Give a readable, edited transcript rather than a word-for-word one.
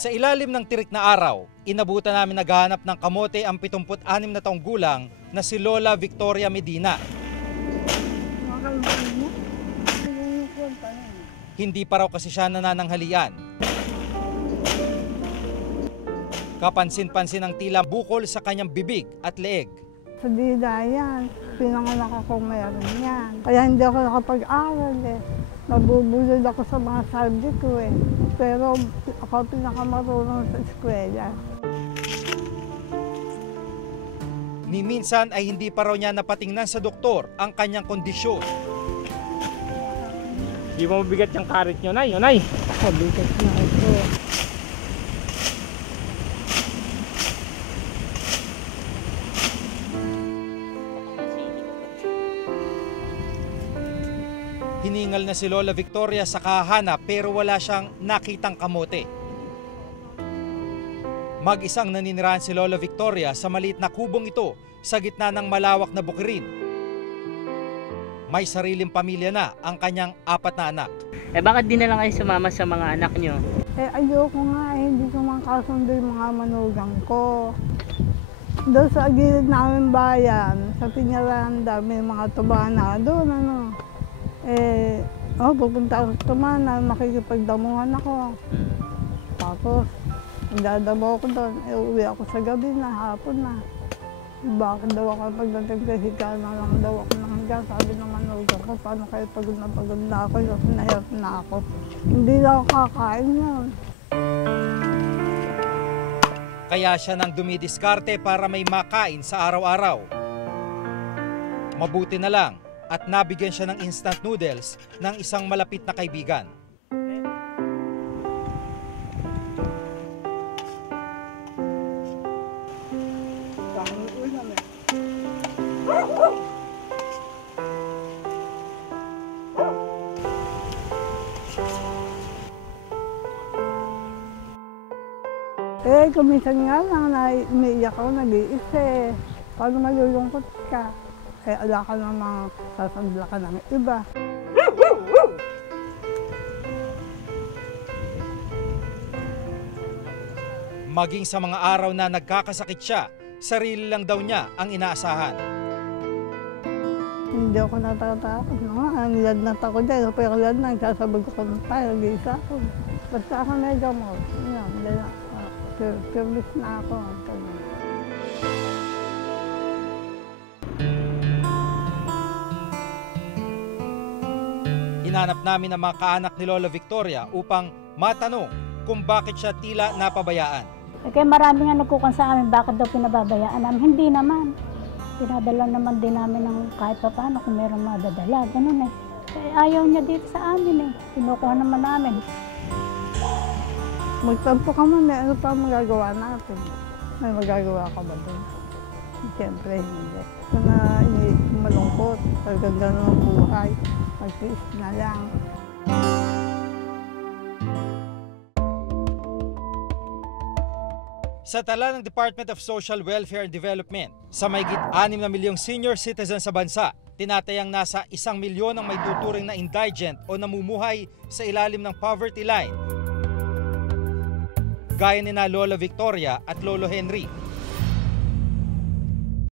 Sa ilalim ng tirik na araw, inabutan namin naghahanap ng kamote ang 76 na taong gulang na si Lola Victoria Medina. Hindi pa raw kasi siya nanananghalian. Kapansin-pansin ang tila bukol sa kanyang bibig at leeg. Sa dila yan, pinanganak ako meron yan. Kaya hindi ako nakapag-aral eh. Nabubulod ako sa mga subject ko eh. Pero ako pinakamarunong sa eskwela. Ni minsan ay hindi pa raw niya napatingnan sa doktor ang kanyang kondisyon. Di mo mabigat yung karit nyo, Nay? Nay! Mabigat na ito. Hiningal na si Lola Victoria sa kahanap pero wala siyang nakitang kamote. Mag-isang naninirahan si Lola Victoria sa maliit na kubong ito sa gitna ng malawak na bukirin. May sariling pamilya na ang kanyang 4 na anak. Bakit di na lang kayo sumama sa mga anak nyo? Ayoko nga hindi ko man kasundo yung mga manugang ko. Doon sa gilid namin bayan, sa Piñaranda, may mga tubana doon pupunta ako sa tumana, makikipagdamuhan ako. Tapos, dadamo ako doon, uwi ako sa gabi na, hapon na. Bakit daw ako pagdating sa higa na lang daw ako ng higa? Sabi naman manugang ko, paano kayo pagod na ako, kasi nahirap na ako. Hindi na ako kakain yun. Kaya siya nang dumidiskarte para may makain sa araw-araw. Mabuti na lang at nabigyan siya ng instant noodles ng isang malapit na kaibigan. Kuminsan nga lang na umiiyak ako, nag-iisa. Paano malulungkot ka? Ala ka namang sasandla ka ng iba. Maging sa mga araw na nagkakasakit siya, sarili lang daw niya ang inaasahan. Hindi ako natatakot. Niladnat ako dyan. Pero niladnat, sasabag ko kung tayo, nag-iisa ako. Basta ako may gamot. Permis na ako. Hinanap namin ang mga kaanak ni Lola Victoria upang matanong kung bakit siya tila napabayaan. Kaya marami nga nagkukan sa amin bakit daw pinababayaan namin. Hindi naman. Pinadala naman din namin ng kahit pa paano kung meron madadala. Ganun eh. Ayaw niya dito sa amin eh. Kinukuha naman namin. Magtampo ka man, ano pa magagawa natin? May magagawa ka ba doon? Siyempre hindi. Sana malungkot, talagang gano'n ang buhay. Mag-tiis na lang. Sa tala ng Department of Social Welfare and Development, sa mahigit 6 na milyong senior citizens sa bansa, tinatayang nasa 1 milyon ang may tuturing na indigent o namumuhay sa ilalim ng poverty line. Gaya ni na Lola Victoria at Lolo Henry.